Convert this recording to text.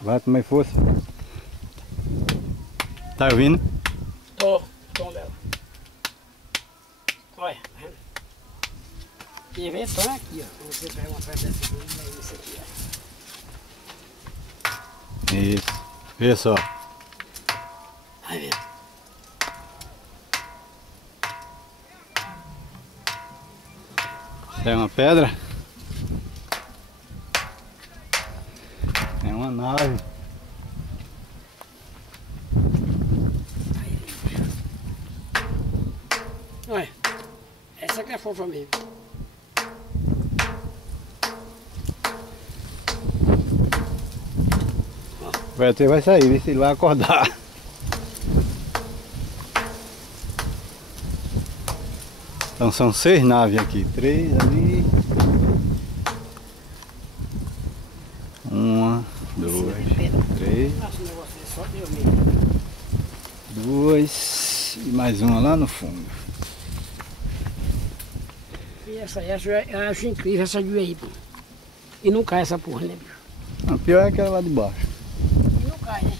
Vai com mais força. Tá ouvindo? Tô, o tom dela. Olha, tá vendo? E vem só aqui, ó. Você pega uma pedra dessa aqui, e isso aqui, ó. Isso. Vê só. Vai vendo? Isso é uma pedra? É uma nave. Olha, essa que é fofa mesmo. O ET vai sair, vê se ele vai acordar. Então são 6 naves aqui. 3 ali. 1, 2, 3. Nossa, o negócio é só Deus mesmo. 2 e mais uma lá no fundo. E essa aí, eu acho incrível essa de aí, pô. E não cai essa porra, né, bicho? A pior é aquela lá de baixo. E não cai, né?